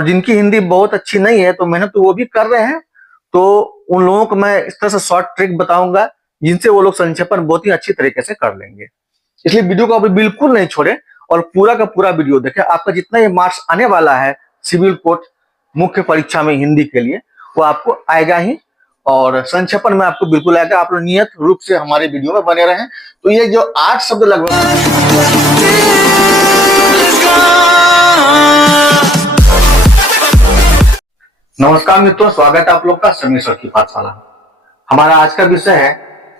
और जिनकी हिंदी बहुत अच्छी नहीं है तो मेहनत तो वो भी कर रहे हैं, तो उन लोगों को मैं इस तरह से शॉर्ट ट्रिक बताऊंगा जिनसे वो लोग संक्षेपण बहुत ही अच्छी तरीके से कर लेंगे। इसलिए वीडियो को अभी बिल्कुल नहीं छोड़े और पूरा का पूरा वीडियो देखें। आपका जितना ये मार्क्स आने वाला है सिविल कोर्ट मुख्य परीक्षा में हिंदी के लिए वो आपको आएगा ही, और संक्षेपण में आपको बिल्कुल आएगा। आप लोग नियत रूप से हमारे वीडियो में बने रहें। तो ये जो 8 शब्द लगभग, नमस्कार मित्रों, स्वागत है आप लोग का समीर सर की पाठशाला। हमारा आज का विषय है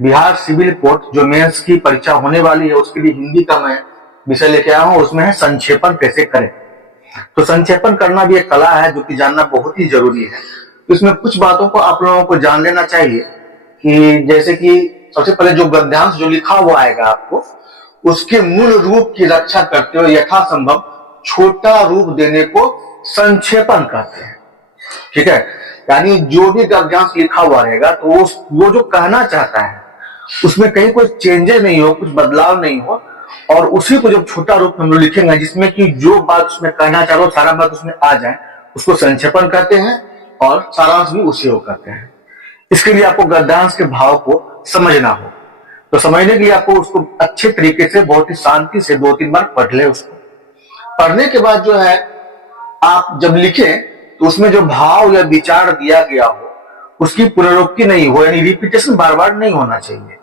बिहार सिविल कोर्ट जो मेंस की परीक्षा होने वाली है उसके लिए हिंदी का मैं विषय लेके आया हूं। उसमें है संक्षेपण कैसे करें। तो संक्षेपण करना भी एक कला है जो कि जानना बहुत ही जरूरी है। तो इसमें कुछ बातों को आप लोगों को जान लेना चाहिए कि जैसे कि सबसे पहले जो गद्यांश जो लिखा हुआ आएगा आपको उसके मूल रूप की रक्षा करते हुए यथासंभव छोटा रूप देने को संक्षेपण कहते हैं। ठीक है, यानी जो भी गद्यांश लिखा हुआ रहेगा तो वो जो कहना चाहता है उसमें कहीं कोई चेंजेस नहीं हो, कुछ बदलाव नहीं हो, और उसी को जब छोटा रूप में हम लोग लिखेंगे जिसमें कि जो बात उसमें कहना चाह रहे हो सारा बात उसमें आ जाए उसको संक्षेपण कहते हैं, और सारांश भी उसी को कहते हैं। इसके लिए आपको गद्यांश के भाव को समझना हो, तो समझने के लिए आपको उसको अच्छे तरीके से बहुत ही शांति से 2-3 बार पढ़ ले। उसको पढ़ने के बाद जो है आप जब लिखें तो उसमें जो भाव या विचार दिया गया हो उसकी पुनरुक्ति नहीं हो, यानी रिपीटेशन बार बार नहीं होना चाहिए।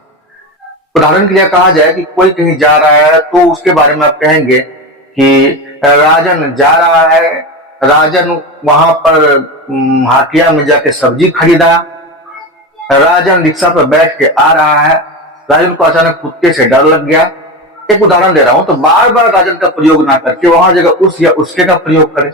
उदाहरण के लिए कहा जाए कि कोई कहीं जा रहा है तो उसके बारे में आप कहेंगे कि राजन जा रहा है, राजन वहां पर हाटिया में जाके सब्जी खरीदा, राजन रिक्शा पर बैठ के आ रहा है, राजन को अचानक कुत्ते से डर लग गया। एक उदाहरण दे रहा हूं, तो बार बार राजन का प्रयोग ना करके वहां जगह उस या उसके का प्रयोग करें।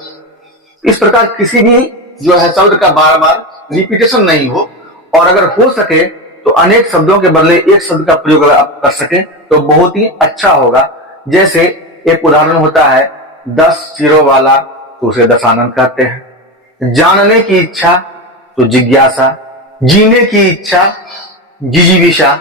इस प्रकार किसी भी जो है शब्द का बार बार रिपीटेशन नहीं हो, और अगर हो सके तो अनेक शब्दों के बदले एक शब्द का प्रयोग अगर आप कर सके तो बहुत ही अच्छा होगा। जैसे एक उदाहरण होता है 10 सिरों वाला तो उसे दशानन कहते हैं, जानने की इच्छा तो जिज्ञासा, जीने की इच्छा जिजीविषा।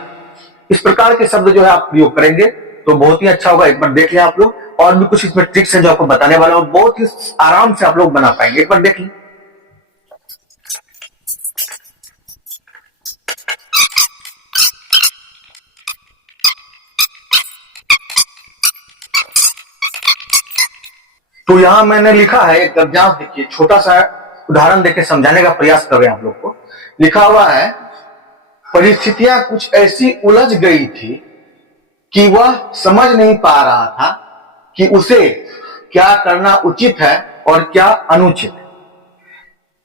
इस प्रकार के शब्द जो है आप प्रयोग करेंगे तो बहुत ही अच्छा होगा। एक बार देख लें आप लोग, और भी कुछ इसमें ट्रिक्स है जो आपको बताने वाला हूं, बहुत ही आराम से आप लोग बना पाएंगे। एक बार देख लें। तो यहां मैंने लिखा है एक गद्यांश, देखिए छोटा सा उदाहरण देके समझाने का प्रयास कर रहे हैं आप लोग को। लिखा हुआ है परिस्थितियां कुछ ऐसी उलझ गई थी कि वह समझ नहीं पा रहा था कि उसे क्या करना उचित है और क्या अनुचित है।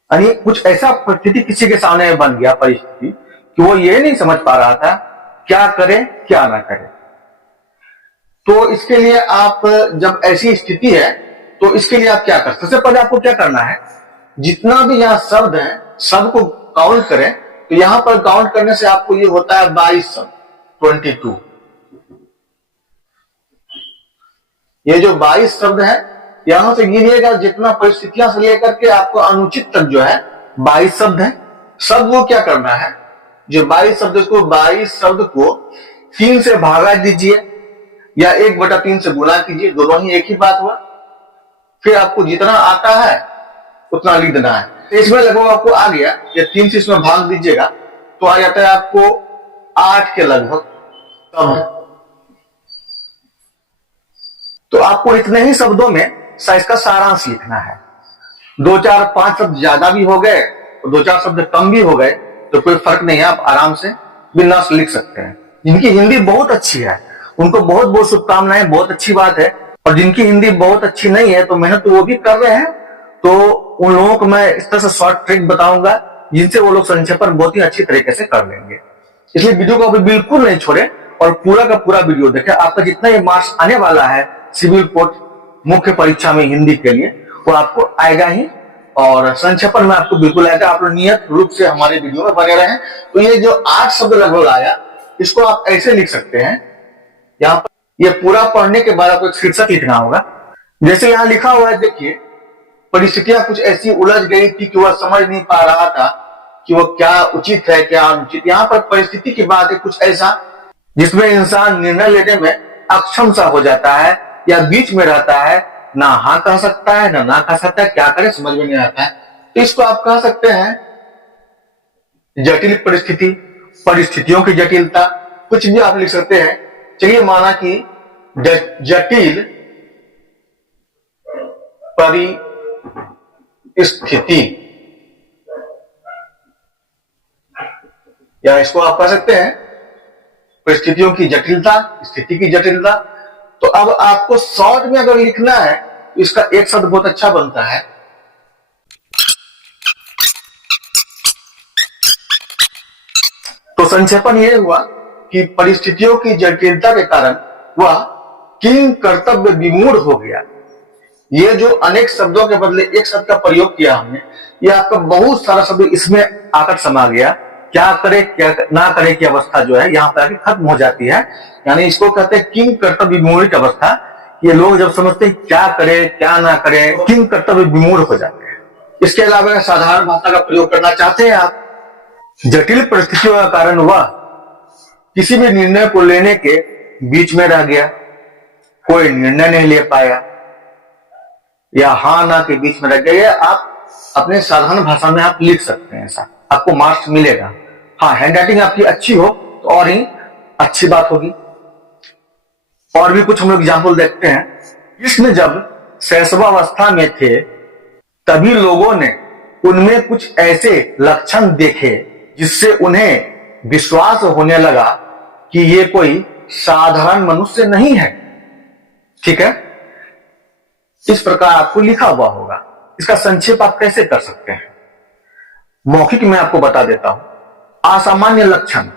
यानी कुछ ऐसा परिस्थिति किसी के सामने बन गया परिस्थिति कि वो ये नहीं समझ पा रहा था क्या करे क्या ना करे। तो इसके लिए आप जब ऐसी स्थिति है तो इसके लिए आप क्या कर, सबसे पहले आपको क्या करना है, जितना भी यहाँ शब्द है सबको काउंट करें। तो यहां पर काउंट करने से आपको ये होता है 22 शब्द, 22। ये जो 22 शब्द है यहां से गिनिएगा जितना परिस्थितियां से लेकर के आपको अनुचित तक जो है 22 शब्द है। शब्द को क्या करना है, जो 22 शब्द को 22 शब्द को 3 से भागा दीजिए या 1/3 से गुणा कीजिए, दोनों ही एक ही बात हुआ। फिर आपको जितना आता है उतना लिख देना है। इसमें लगभग आपको आ गया, या 3 से इसमें भाग दीजिएगा तो आ जाता है आपको 8 के लगभग शब्द। तो आपको इतने ही शब्दों में इसका सारांश लिखना है। 2-4-5 शब्द ज्यादा भी हो गए और 2-4 शब्द कम भी हो गए तो कोई फर्क नहीं है, आप आराम से बिंदास लिख सकते हैं। जिनकी हिंदी बहुत अच्छी है उनको बहुत बहुत शुभकामनाएं, बहुत अच्छी बात है। और जिनकी हिंदी बहुत अच्छी नहीं है तो मेहनत तो वो भी कर रहे हैं, तो उन लोगों को मैं इस तरह से शॉर्ट ट्रिक बताऊंगा जिनसे वो लोग संक्षेपण बहुत ही अच्छी तरीके से कर लेंगे। इसलिए वीडियो को अभी बिल्कुल नहीं छोड़े और पूरा का पूरा वीडियो देखें। आपका जितना ये मार्क्स आने वाला है सिविल कोर्ट मुख्य परीक्षा में हिंदी के लिए वो आपको आएगा ही, और संक्षेपण में आपको बिल्कुल आएगा। आप लोग नियत रूप से हमारे वीडियो में बने रहें। तो ये जो 8 शब्द लगभग आया इसको आप ऐसे लिख सकते हैं। यहाँ पर ये पूरा पढ़ने के बाद आपको एक शीर्षक लिखना होगा। जैसे यहाँ लिखा हुआ है, देखिए परिस्थितियां कुछ ऐसी उलझ गई थी कि वह समझ नहीं पा रहा था कि वो क्या उचित है क्या अनुचित। यहाँ पर परिस्थिति की बात है कुछ ऐसा जिसमें इंसान निर्णय लेने में अक्षम सा हो जाता है या बीच में रहता है ना हाँ कह सकता है, ना कह सकता है, क्या करे समझ में नहीं आता है। तो इसको आप कह सकते हैं जटिल परिस्थिति, परिस्थितियों की जटिलता, कुछ भी आप लिख सकते हैं। चलिए माना कि जटिल परिस्थिति, या इसको आप कह सकते हैं परिस्थितियों की जटिलता, स्थिति की जटिलता। तो अब आपको शॉर्ट में अगर लिखना है तो इसका एक शब्द बहुत अच्छा बनता है, तो संक्षेपण यह हुआ कि परिस्थितियों की जटिलता के कारण वह किंग कर्तव्य विमूढ़ हो गया। ये जो अनेक शब्दों के बदले एक शब्द का प्रयोग किया हमने, ये आपका बहुत सारा शब्द इसमें आकर समा गया। क्या करे क्या ना करे की अवस्था जो है यहाँ पर आके खत्म हो जाती है। यानी इसको कहते हैं किंग कर्तव्य विमूढ़ की अवस्था। ये लोग जब समझते हैं क्या करे क्या ना करे, किंग कर्तव्य विमूढ़ हो जाते हैं। इसके अलावा साधारण भाषा का प्रयोग करना चाहते हैं आप, जटिल परिस्थितियों का कारण वह किसी भी निर्णय को लेने के बीच में रह गया, कोई निर्णय नहीं ले पाया, या हाँ ना के बीच में रह गया। आप अपने साधारण भाषा में आप लिख सकते हैं, ऐसा आपको मार्क्स मिलेगा। हाँ, हैंडराइटिंग आपकी अच्छी हो तो और ही अच्छी बात होगी। और भी कुछ हम लोग एग्जाम्पल देखते हैं। कृष्ण जब शैशवावस्था में थे तभी लोगों ने उनमें कुछ ऐसे लक्षण देखे जिससे उन्हें विश्वास होने लगा कि ये कोई साधारण मनुष्य नहीं है। ठीक है, इस प्रकार आपको लिखा हुआ होगा। इसका संक्षेप आप कैसे कर सकते हैं? मौखिक में आपको बता देता हूं। असामान्य लक्षण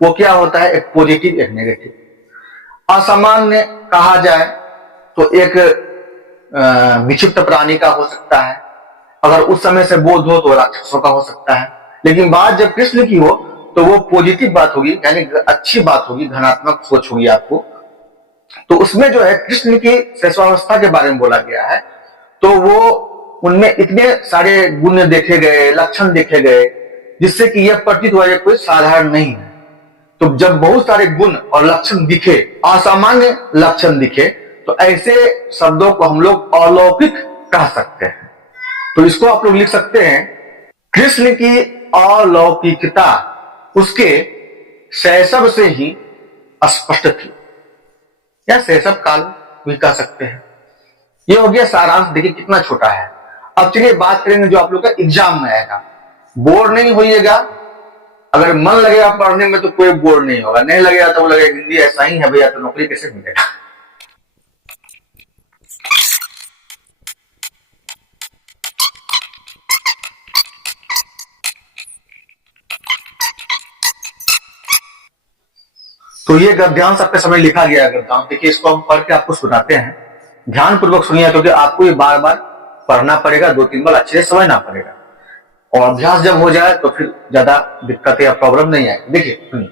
वो क्या होता है? एक पॉजिटिव एक नेगेटिव। असामान्य कहा जाए तो एक विक्षिप्त प्राणी का हो सकता है, अगर उस समय से बोध हो तो राक्षसों का हो सकता है। लेकिन बात जब कृष्ण की हो तो वो पॉजिटिव बात होगी, यानी अच्छी बात होगी, धनात्मक सोच होगी आपको। तो उसमें जो है कृष्ण की शैशवावस्था के बारे में बोला गया है, तो वो उनमें इतने सारे गुण देखे गए, लक्षण देखे गए, जिससे कि यह प्रतीत हुआ ये कोई साधारण नहीं है। तो जब बहुत सारे गुण और लक्षण दिखे, असामान्य लक्षण दिखे, तो ऐसे शब्दों को हम लोग अलौकिक कह सकते हैं। तो इसको आप लोग लिख सकते हैं, कृष्ण की अलौकिकता उसके शैशव से ही स्पष्ट थी, या शैशव काल भी कह सकते हैं। ये हो गया सारांश। देखिए कितना छोटा है। अब चलिए बात करेंगे जो आप लोग का एग्जाम में आएगा। बोर नहीं होइएगा, अगर मन लगेगा पढ़ने में तो कोई बोर नहीं होगा, नहीं लगेगा तो लगेगा हिंदी ऐसा ही है भैया, तो नौकरी कैसे मिलेगा। तो ये गद्यांश आपके समय लिखा गया है गद्यांश। देखिए इसको हम पढ़ के आपको सुनाते हैं, ध्यान पूर्वक सुनिए, क्योंकि आपको ये बार बार पढ़ना पड़ेगा, 2-3 बार अच्छे से समझना पड़ेगा, और अभ्यास जब हो जाए तो फिर ज्यादा दिक्कत या प्रॉब्लम नहीं आएगी। देखिए सुनिए,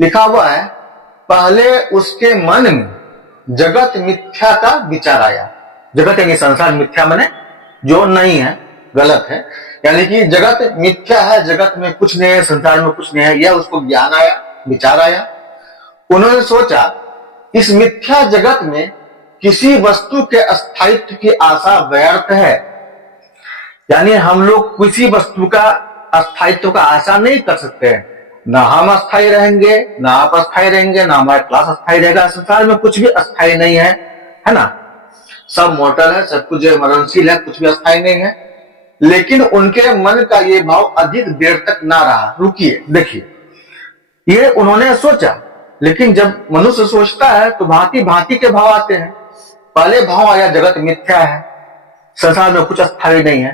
लिखा हुआ है, पहले उसके मन में जगत मिथ्या का विचार आया। जगत यानी संसार, मिथ्या माने जो नहीं है, गलत है, यानी कि जगत मिथ्या है, जगत में कुछ नहीं है, संसार में कुछ नहीं है, यह उसको ज्ञान आया, विचार आया। उन्होंने सोचा इस मिथ्या जगत में किसी वस्तु के स्थायित्व की आशा व्यर्थ है। यानी हम लोग किसी वस्तु का स्थायित्व का आशा नहीं कर सकते हैं। ना हम अस्थायी रहेंगे, ना आप अस्थायी रहेंगे, ना हमारा क्लास अस्थायी रहेगा। संसार में कुछ भी अस्थायी नहीं है ना। सब मॉर्टल है, सब कुछ मरणशील है, कुछ भी अस्थायी नहीं है। लेकिन उनके मन का ये भाव अधिक देर तक ना रहा। रुकिए, देखिए, ये उन्होंने सोचा, लेकिन जब मनुष्य सोचता है तो भांति भांति के भाव आते हैं। पहले भाव आया जगत मिथ्या है, संसार में कुछ अस्थायी नहीं है।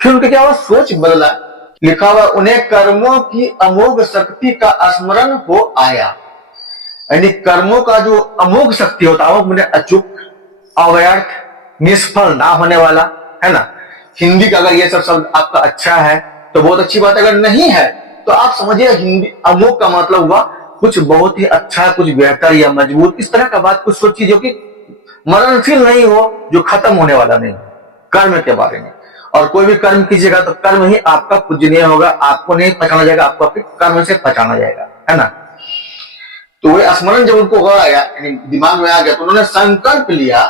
फिर उनके क्या हुआ, सोच बदला। लिखा हुआ, उन्हें कर्मों की अमोघ शक्ति का स्मरण हो आया। यानी कर्मों का जो अमोघ शक्ति होता है, वो अचूक, अव्यर्थ, निष्फल ना होने वाला है ना। हिंदी का अगर ये सब शब्द आपका अच्छा है तो बहुत अच्छी बात, अगर नहीं है तो आप समझिए हिंदी अमोघ का मतलब हुआ कुछ बहुत ही अच्छा, कुछ बेहतर या मजबूत, इस तरह का बात कुछ सोचिए जो कि मरणशील नहीं हो, जो खत्म होने वाला नहीं हो, कर्म के बारे में। और कोई भी कर्म कीजिएगा तो कर्म ही आपका पूजनीय होगा, आपको नहीं पहचाना जाएगा, आपको अपने कर्म से पहचाना जाएगा, है ना। तो वह स्मरण जब उनको हो आया, दिमाग में आ गया, तो उन्होंने संकल्प लिया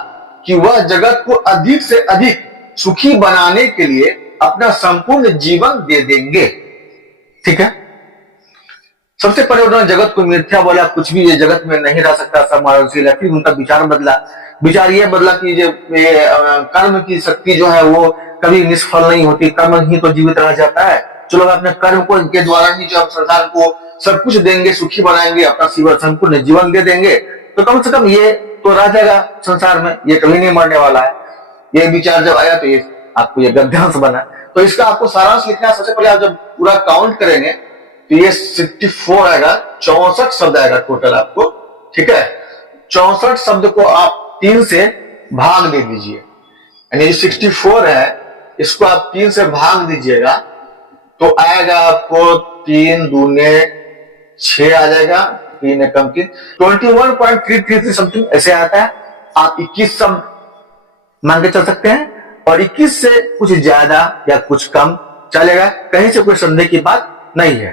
कि वह जगत को अधिक से अधिक सुखी बनाने के लिए अपना संपूर्ण जीवन दे देंगे। ठीक है, सबसे पहले उन्होंने जगत को मिथ्या बोला, कुछ भी ये जगत में नहीं रह सकता, सब मानवशील है। फिर उनका विचार बदला, विचार ये बदला कि कर्म की शक्ति जो है वो कभी निष्फल नहीं होती, कर्म ही तो जीवित रह जाता है। चलो अपने कर्म को के द्वारा ही जो हम संसार को सब कुछ देंगे, सुखी बनाएंगे, अपना संपूर्ण जीवन दे देंगे, तो कम से कम ये तो रह जाएगा संसार में, ये कभी नहीं मरने वाला है। ये विचार जब आया तो ये आपको ये गद्यांश बना। तो इसका आपको सारांश लिखना है। सबसे पहले आप जब पूरा काउंट करेंगे तो ये 64 आएगा, 64 शब्द आएगा टोटल आपको। ठीक है, 64 शब्द को आप 3 से भाग दे दीजिए, यानी 64 है इसको आप 3 से भाग दीजिएगा तो आएगा आपको 3 दूने 6 आ जाएगा, 3 एकम 3, 21.333 समथिंग ऐसे आता है। आप 21 शब्द मान के चल सकते हैं और 21 से कुछ ज्यादा या कुछ कम चलेगा, कहीं से कोई संदेह की बात नहीं है।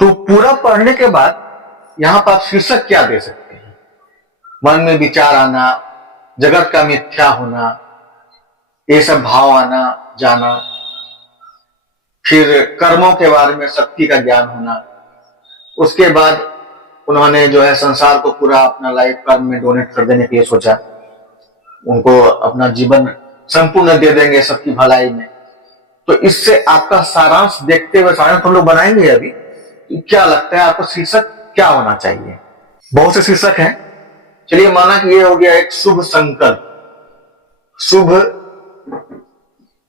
तो पूरा पढ़ने के बाद यहां पर आप शीर्षक क्या दे सकते हैं? मन में विचार आना, जगत का मिथ्या होना, ये सब भाव आना जाना, फिर कर्मों के बारे में शक्ति का ज्ञान होना। उसके बाद उन्होंने जो है संसार को पूरा अपना लाइफ कर्म में डोनेट कर देने के लिए सोचा, उनको अपना जीवन संपूर्ण दे देंगे सबकी भलाई में। तो इससे आपका सारांश देखते हुए सारांश हम लोग बनाएंगे अभी। क्या लगता है आपको शीर्षक क्या होना चाहिए? बहुत से शीर्षक हैं, चलिए माना कि ये हो गया एक शुभ संकल्प। शुभ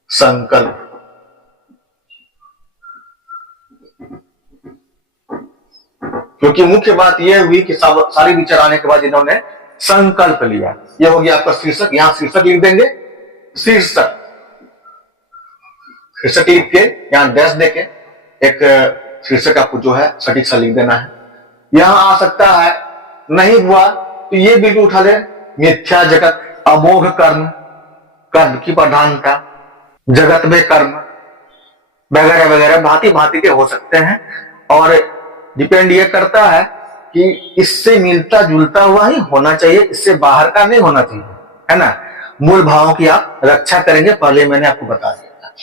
संकल्प, क्योंकि मुख्य बात यह हुई कि सारे विचार आने के बाद इन्होंने संकल्प लिया। यह हो गया आपका शीर्षक। यहां शीर्षक लिख देंगे, शीर्षक शीर्षक लिख के यहां डैश देके एक शीर्षक आपको जो है सटीक सा लिख देना है। यहां आ सकता है, नहीं हुआ तो ये बिल्कुल उठा दे, मिथ्या जगत, अमोघ कर्म, कर्म की प्रधानता, जगत में कर्म वगैरह वगैरह भांति भांति के हो सकते हैं। और डिपेंड ये करता है कि इससे मिलता जुलता हुआ ही होना चाहिए, इससे बाहर का नहीं होना चाहिए, है ना। मूल भावों की आप रक्षा करेंगे, पहले मैंने आपको बता दिया था।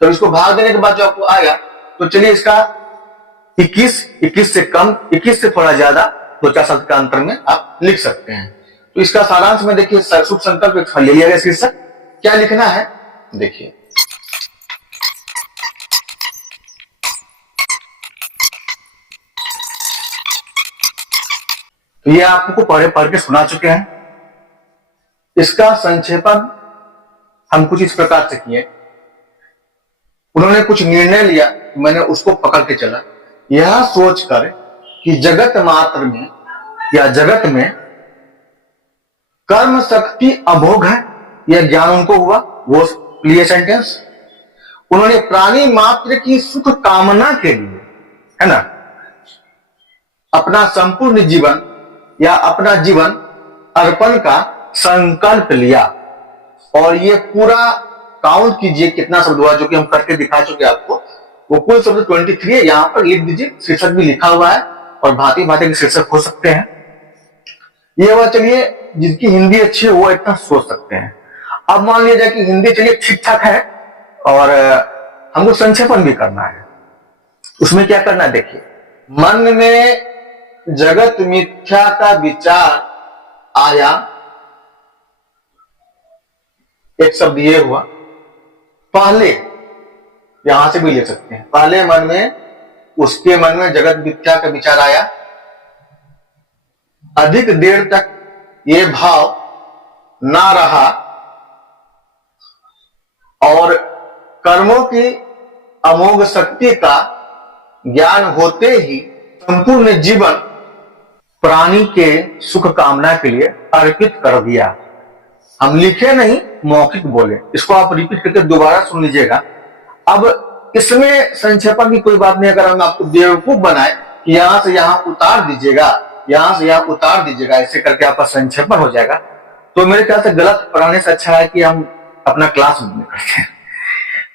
तो इसको भाग देने के बाद जो आपको आया, तो चलिए इसका 21 से कम, 21 से थोड़ा ज्यादा, 2-4 शब्द का अंतर में आप लिख सकते हैं। तो इसका सारांश में देखिए, शुभ संकल्प ले लिया गया शीर्षक। क्या लिखना है देखिए, तो ये आपको पढ़ के सुना चुके हैं। इसका संक्षेपण हम कुछ इस प्रकार से किए। उन्होंने कुछ निर्णय लिया, मैंने उसको पकड़ के चला, यह सोचकर कि जगत मात्र में या जगत में कर्म शक्ति अभोग है, यह ज्ञान उनको हुआ। वो लिए सेंटेंस, उन्होंने प्राणी मात्र की सुख कामना के लिए, है ना, अपना संपूर्ण जीवन या अपना जीवन अर्पण का संकल्प लिया। और ये पूरा काउंट कीजिए कितना शब्द हुआ, जो कि हम करके दिखा चुके आपको। वो कुल शब्द 23 है, यहां पर लिख दीजिए, शीर्षक भी लिखा हुआ है और भांति भांति के शीर्षक हो सकते हैं। ये वह, चलिए जिसकी हिंदी अच्छी है वो इतना सोच सकते हैं। अब मान लिया जाए कि हिंदी चलिए ठीक ठाक है और हमको संक्षेपण भी करना है। उसमें क्या करना है देखिए, मन में जगत मिथ्या का विचार आया, एक शब्द ये हुआ। पहले यहां से भी ले सकते हैं, पहले मन में, उसके मन में जगत मिथ्या का विचार आया, अधिक देर तक ये भाव ना रहा और कर्मों की अमोघ शक्ति का ज्ञान होते ही संपूर्ण जीवन प्राणी के सुख कामना के लिए अर्पित कर दिया। हम लिखे नहीं, मौखिक बोले। इसको आप रिपीट करके दोबारा सुन लीजिएगा। अब इसमें संक्षेपण की कोई बात नहीं। अगर हम आपको बेवकूफ बनाए कि यहां से यहां उतार दीजिएगा, यहां से यहां उतार दीजिएगा, ऐसे करके आपका संक्षेपण हो जाएगा, तो मेरे ख्याल से गलत पढ़ाने से अच्छा है कि हम अपना क्लास में करते हैं।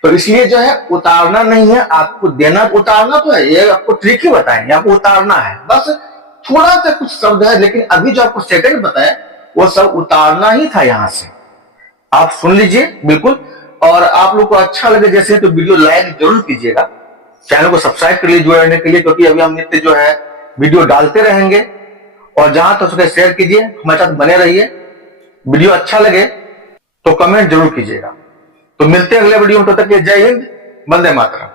तो इसलिए जो है उतारना नहीं है, आपको देना। उतारना तो है, ये आपको ट्रिक ही बताएंगे, आपको उतारना है। बस थोड़ा सा कुछ शब्द है, लेकिन अभी जो आपको सेकंड बताया वो सब उतारना ही था यहां से। आप सुन लीजिए बिल्कुल, और आप लोग को अच्छा लगे जैसे तो वीडियो लाइक जरूर कीजिएगा, चैनल को सब्सक्राइब कर लीजिए जुड़े रहने के लिए, क्योंकि अभी हम नित्य जो है वीडियो डालते रहेंगे। और जहां तक उसके शेयर कीजिए, हमारे साथ बने रहिए। वीडियो अच्छा लगे तो कमेंट जरूर कीजिएगा। तो मिलते हैं अगले वीडियो में, तब तक के जय हिंद, वंदे मातरम।